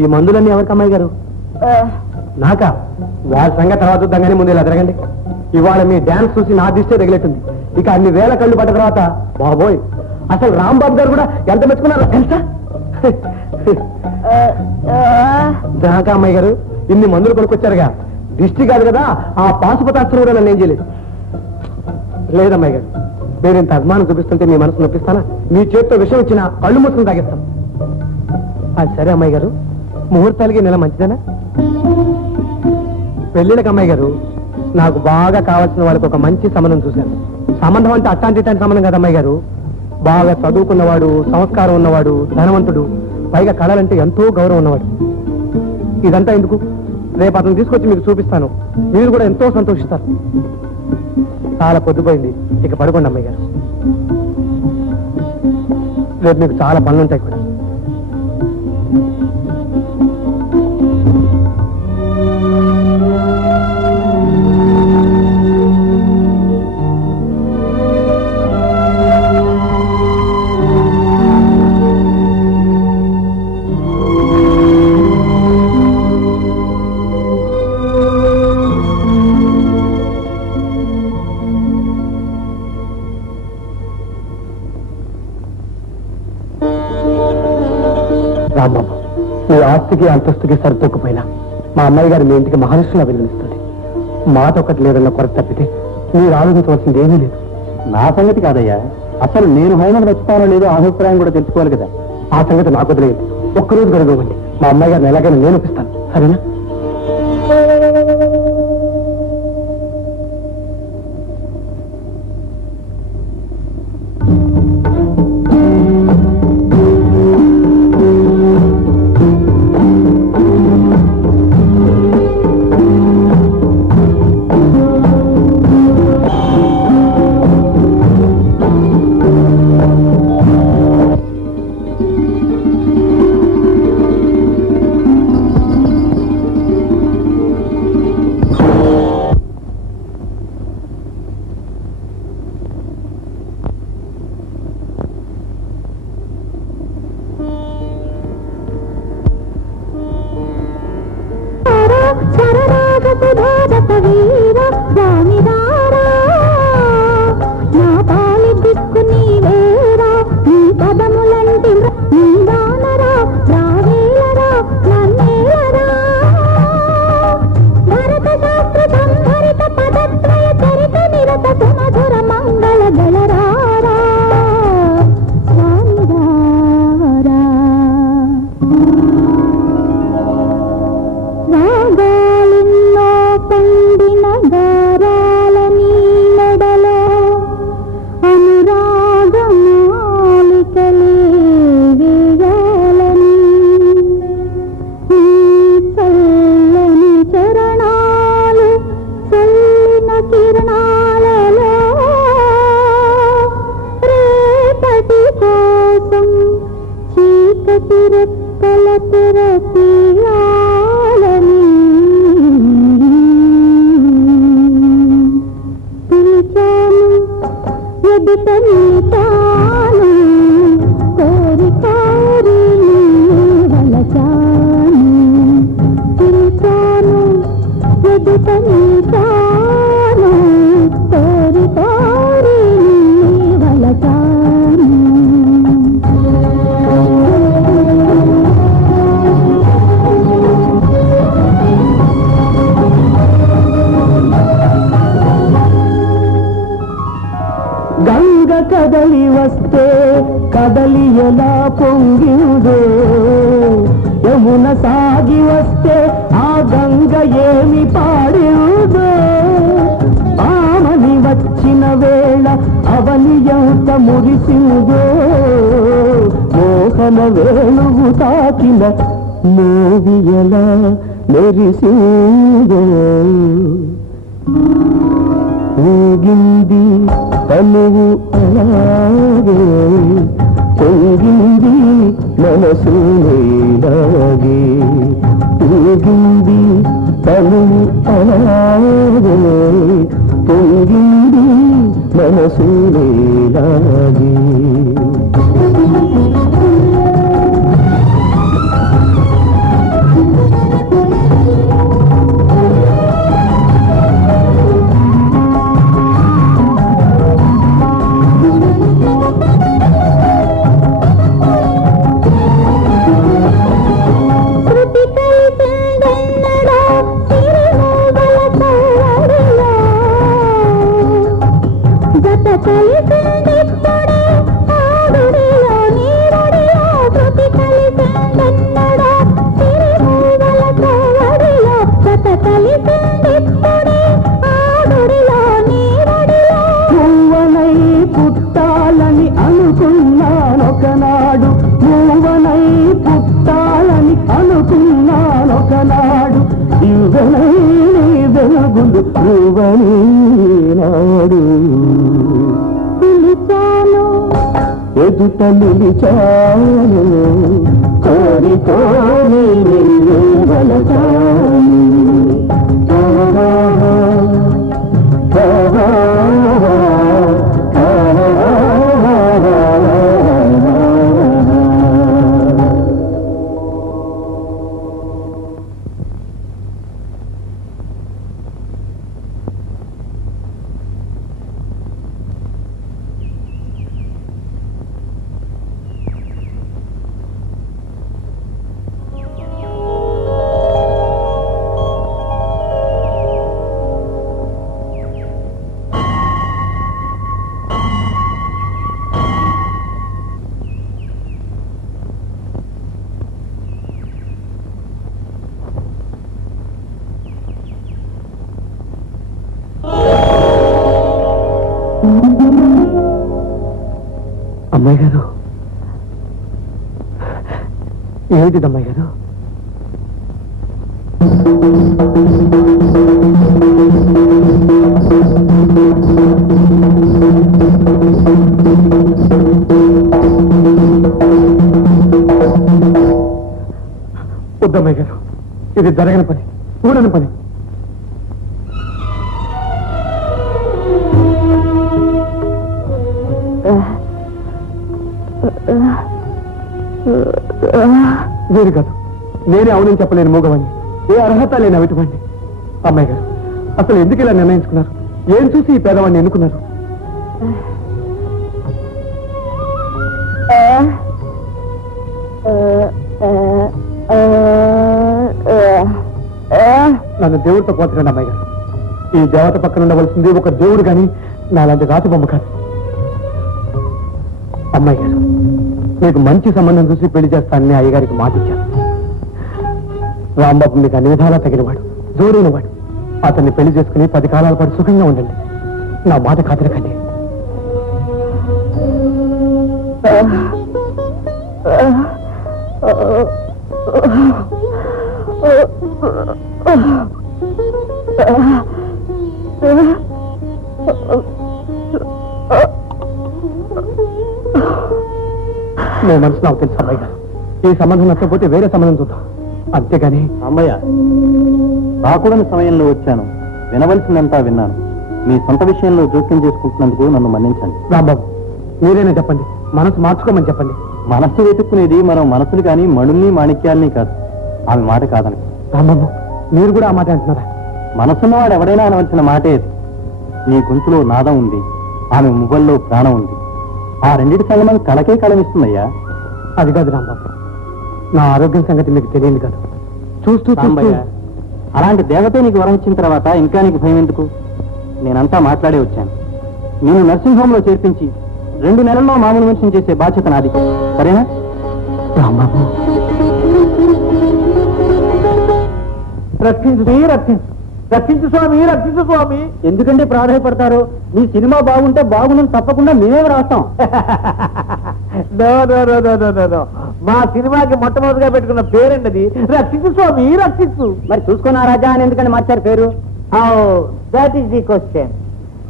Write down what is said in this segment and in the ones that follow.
ఈ మందులన్నీ ఎవరికి అమ్మాయి గారు? నాకా? వాళ్ళ సంగతి తర్వాత చూద్దాం, ముందు ఇలా తిరగండి. ఇవాళ మీ డాన్స్ చూసి నా దిష్టే తగిలేటుంది. ఇక అన్ని వేల కళ్ళు పడ్డ తర్వాత బాబోయ్, అసలు రాంబాబు గారు కూడా ఎంత మెచ్చుకున్నారో తెలుసా? దాకా అమ్మాయి గారు ఇన్ని మందులు కొనుక్కొచ్చారుగా, దిష్టి కాదు కదా, ఆ పాశుపతాస్త్రం కూడా నన్ను ఏం చేయలేదు. లేదమ్మాయి గారు, నేను ఇంత అభిమానం చూపిస్తుంటే మీ మనసు నొప్పిస్తానా? మీ చేతితో విషయం ఇచ్చిన కళ్ళు మూసుకుని తాగిస్తాం. అది సరే అమ్మాయి గారు, ముహూర్తాలకి నెల మంచిదేనా? పెళ్ళిళ్ళకి అమ్మాయి గారు, నాకు బాగా కావాల్సిన వాళ్ళకి ఒక మంచి సంబంధం చూశాను. సంబంధం అంటే అట్టాంటి ఇట్లాంటి సంబంధం కదా అమ్మాయి గారు, బాగా చదువుకున్నవాడు, సంస్కారం ఉన్నవాడు, ధనవంతుడు, పైగా కళలంటే ఎంతో గౌరవం ఉన్నవాడు. ఇదంతా ఎందుకు, రేపు అతను తీసుకొచ్చి మీకు చూపిస్తాను, మీరు కూడా ఎంతో సంతోషిస్తారు. చాలా పొద్దుపోయింది, ఇక పడుకోండి అమ్మాయి గారు. రేపు మీకు చాలా పనులుంటాయి కూడా. రాంబాబు, మీ ఆస్తికి అంతస్తుకి సరితూకపోయినా మా అమ్మాయి గారు మీ ఇంటికి మహాలక్ష్మిలా విలువనిస్తుంది. మాట ఒకటి లేదన్న కొరత తప్పితే మీరు ఆలోచించవలసింది ఏమీ లేదు. నా సంగతి కాదయ్యా, అసలు నేను హైమకు నచ్చుతానో లేదో అభిప్రాయం కూడా తెలుసుకోవాలి కదా. ఆ సంగతి నాకు వదిలేదు, ఒక్కరోజు గడుగోవండి. మా అమ్మాయి గారిని ఎలాగైనా నేను ఒప్పిస్తాను, సరేనా? కదలి వస్తే కదలి ఎలా పొంగిందో, యమున సాగి వస్తే ఆ గంగ ఏమి పాడిందో, ఆమని వచ్చిన వేళ అవని ఎంత మురిసిందో, మోహన వేణువు తాకిన మోవి ఎలా మెరిసిందో, ఊగింది తనువు అలాగే పొంగింది మనసు నీలాగే, ఊగింది తనువు అలాగే పొంగింది మనసు నీలాగే. నాడు ఎదుట నిలిచాను కోరి కోరి అమ్మాయి గారు, ఏమిటిది అమ్మాయి గారు? వద్దమ్మాయి గారు, ఇది జరగని పని, కూడని పని. మీరు కాదు, నేనే అవునని చెప్పలేని మూగవాణ్ణి, ఏ అర్హత లేని అవిటివాణ్ణి. అమ్మాయి గారు, అసలు ఎందుకు ఇలా నిర్ణయించుకున్నారు? ఏం చూసి ఈ పేదవాడిని ఎన్నుకున్నారు? నన్ను దేవుడితో పోతున్నాను అమ్మాయి గారు. ఈ దేవత పక్కన ఉండవలసింది ఒక దేవుడు కానీ నాలాంటి రాతి బొమ్మ కాదు. అమ్మాయి గారు, మీకు మంచి సంబంధం చూసి పెళ్లి చేస్తానని అయ్యగారికి మాట ఇచ్చాను. రాంబాబు మీకు అన్ని విధాలా తగినవాడు, జోడైనవాడు. అతన్ని పెళ్లి చేసుకుని 10 కాలాల పాటు సుఖంగా ఉండండి. నా మాట కాదనకండి. మీ మనసు నాకు తెలుసు అమ్మాయి గారు. ఈ సంబంధం నచ్చకపోతే వేరే సంబంధం చూద్దాం, అంతేగాని. అమ్మయ్య, రాకూడని సమయంలో వచ్చాను, వినవలసిందంతా విన్నాను. మీ సొంత విషయంలో జోక్యం చేసుకుంటున్నందుకు నన్ను మన్నించండి. రాంబాబు, మీరైనా చెప్పండి, మనసు మార్చుకోమని చెప్పండి. మనస్సు వెతుక్కునేది మనం మనసులు కానీ మణుల్ని మాణిక్యాల్ని కాదు. ఆమె మాట కాదని. రాంబాబు, మీరు కూడా ఆ మాట అంటున్నారా? మనసున్నవాడు ఎవడైనా అనవలసిన మాటే అది. నీ గొంతులో నాదం ఉంది, ఆమె మువ్వల్లో ప్రాణం ఉంది. ఆ రెండిటి సంగమం కళకే కళమిస్తుందయ్యా. అది కాదు రాంబాబు, నా ఆరోగ్యం సంగతి మీకు తెలియదు కాదు. చూస్తూ రాంబయ్య, అలాంటి దేవతే నీకు వరం ఇచ్చిన తర్వాత ఇంకా నీకు భయం ఎందుకు? నేనంతా మాట్లాడే వచ్చాను. నేను నర్సింగ్ హోమ్ లో చేర్పించి 2 నెలల్లో మామూలు మనిషిని చేసే బాధ్యత నాది, సరేనా? రాంబాబు, రక్షించు స్వామి, రక్షించు స్వామి. ఎందుకంటే ప్రాధాయపడతారు? మీ సినిమా బాగుంటే బాగుందని తప్పకుండా మేమే రాస్తాం. మా సినిమాకి మొట్టమొదటిగా పెట్టుకున్న పేరండి రక్షించు స్వామి, రక్షించు. మరి చూసుకున్నా రాజా అని ఎందుకని మార్చారు పేరు? That is the question.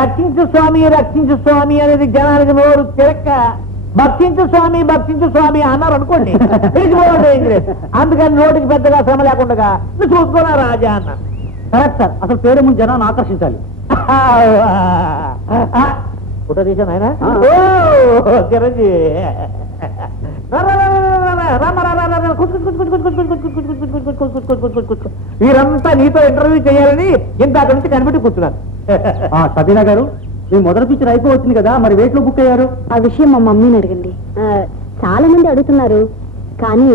రక్షించు స్వామి, రక్షించు స్వామి అనేది జనానికి నోరు తిరక్క భక్షించు స్వామి అన్నారు అనుకోండి, అందుకని నోటికి పెద్దగా శ్రమ లేకుండా చూసుకోరా రాజా అన్న. కరెక్ట్ సార్, అసలు పేరు ముందు జనాన్ని ఆకర్షించాలి. ఫోటో తీసాను ఆయన చిరంజీవి. వీరంతా నీతో ఇంటర్వ్యూ చేయాలని ఇందాక నుంచి కనిపెట్టి కూర్చున్నారు. సబీనా గారు, మీ మొదటి పిక్చర్ అయిపోవచ్చింది కదా, మరి వేట్లో బుక్ అయ్యారు? ఆ విషయం మా మమ్మీని అడగండి. చాలా మంది అడుగుతున్నారు, కానీ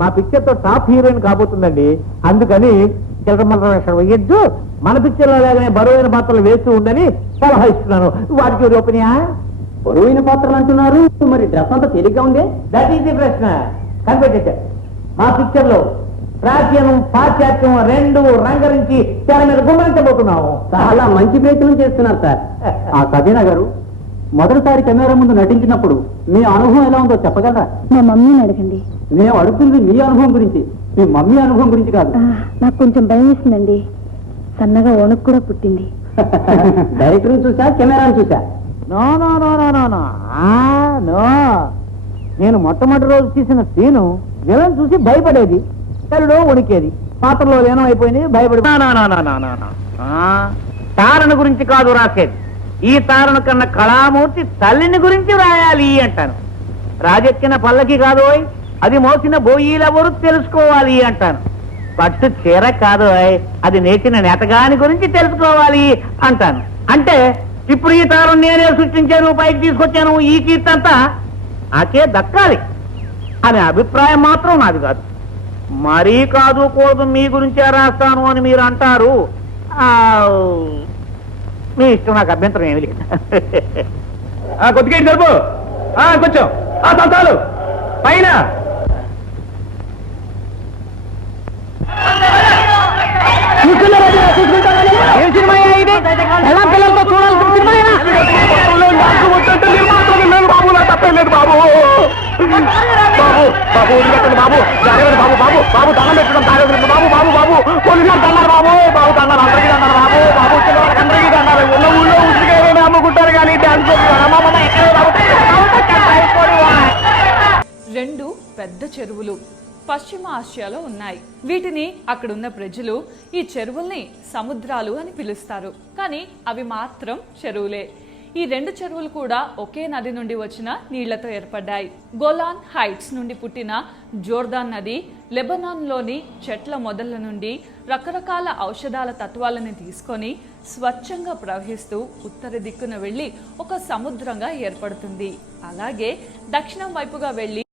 మా పిక్చర్ తో టాప్ హీరోయిన్ కాబోతుందండి. అందుకని చిలకమల్ల వేషం వేయద్దు, మన పిక్చర్ లో లాగానే బరువైన పాత్రలు వేస్తూ ఉందని సలహా ఇస్తున్నాను. వాటికి ఓపెనియా? బరువైన పాత్రలు అంటున్నారు, మరి డ్రెస్ అంతా తేలిగ్గా ఉంది. దట్ ఈస్ ది ప్రశ్న. కనిపెట్టేశారు. మా పిక్చర్ లో ప్రాచీనం పాశ్చాత్యం 2 రంగరించి తెర మీద గుమ్మరించబోతున్నాము. చాలా మంచి ప్రయత్నం చేస్తున్నారు సార్. సబీనా గారు, మొదటిసారి కెమెరా ముందు నటించినప్పుడు మీ అనుభవం ఎలా ఉందో చెప్పగలరా? మా మమ్మీని అడగండి. మేము అడుగుతుంది మీ అనుభవం గురించి, మీ మమ్మీ అనుభవం గురించి కాదు. నాకు కొంచెం భయం వేసిందండి. సన్నగా వణుకు కూడా పుట్టింది. డైరెక్టర్ని చూసా కెమెరాని చూసా? No no no no no no no. నేను మొట్టమొదటి రోజు తీసిన సీను విలన్ చూసి భయపడేది, తెల్లుడో వణికేది. పాత్రలో లేనం అయిపోయింది, భయపడి. తారణ గురించి కాదు రాసేది, ఈ తారణ కన్నా కళామూర్తి తల్లిని గురించి రాయాలి అంటాను. రాజెక్కిన పల్లకి కాదు, అది మోసిన బోయీలెవరు తెలుసుకోవాలి అంటాను. పట్టు చీర కాదు, అది నేసిన నేతగాని గురించి తెలుసుకోవాలి అంటాను. అంటే ఇప్పుడు ఈ తారం నేనే సృష్టించాను, పైకి తీసుకొచ్చాను, ఈ కీర్తి అంతా నాకే దక్కాలి అనే అభిప్రాయం మాత్రం నాది కాదు. మరీ కాదు కూడదు మీ గురించే రాస్తాను అని మీరు అంటారు. మీ ఇష్టం, నాకు అభ్యంతరం ఏమి లేదు. కొద్దిగా జరుపు, కొంచెం చాలు పైన. ఏం సినిమా ఇది? ఎలా పిల్లలతో చూడాల్సిన సినిమా? తప్పలేదు బాబు, బాబు బాబు బాబు బాబు బాబు బాబు దండం పెట్టడం తాగదు బాబు, బాబు బాబు పోలీసు గారు దండారు బాబు, బాబు దండారు, అందరికీ దండారు బాబు, బాబు వచ్చిన వాళ్ళకి అందరికీ దండారు. ఉన్న ఊళ్ళో ఉసిరికాయ అమ్ముకుంటారు కానీ డాన్స్ రెండు పెద్ద చెరువులు పశ్చిమ ఆసియాలో ఉన్నాయి. వీటిని అక్కడున్న ప్రజలు ఈ చెరువుల్ని సముద్రాలు అని పిలుస్తారు. కానీ అవి మాత్రం చెరువులే. ఈ రెండు చెరువులు కూడా ఒకే నది నుండి వచ్చిన నీళ్లతో ఏర్పడ్డాయి. గోలాన్ హైట్స్ నుండి పుట్టిన జోర్దాన్ నది లెబనాన్లోని చెట్ల మొదళ్ల నుండి రకరకాల ఔషధాల తత్వాలను తీసుకొని స్వచ్ఛంగా ప్రవహిస్తూ ఉత్తర దిక్కున వెళ్లి ఒక సముద్రంగా ఏర్పడుతుంది. అలాగే దక్షిణం వైపుగా వెళ్లి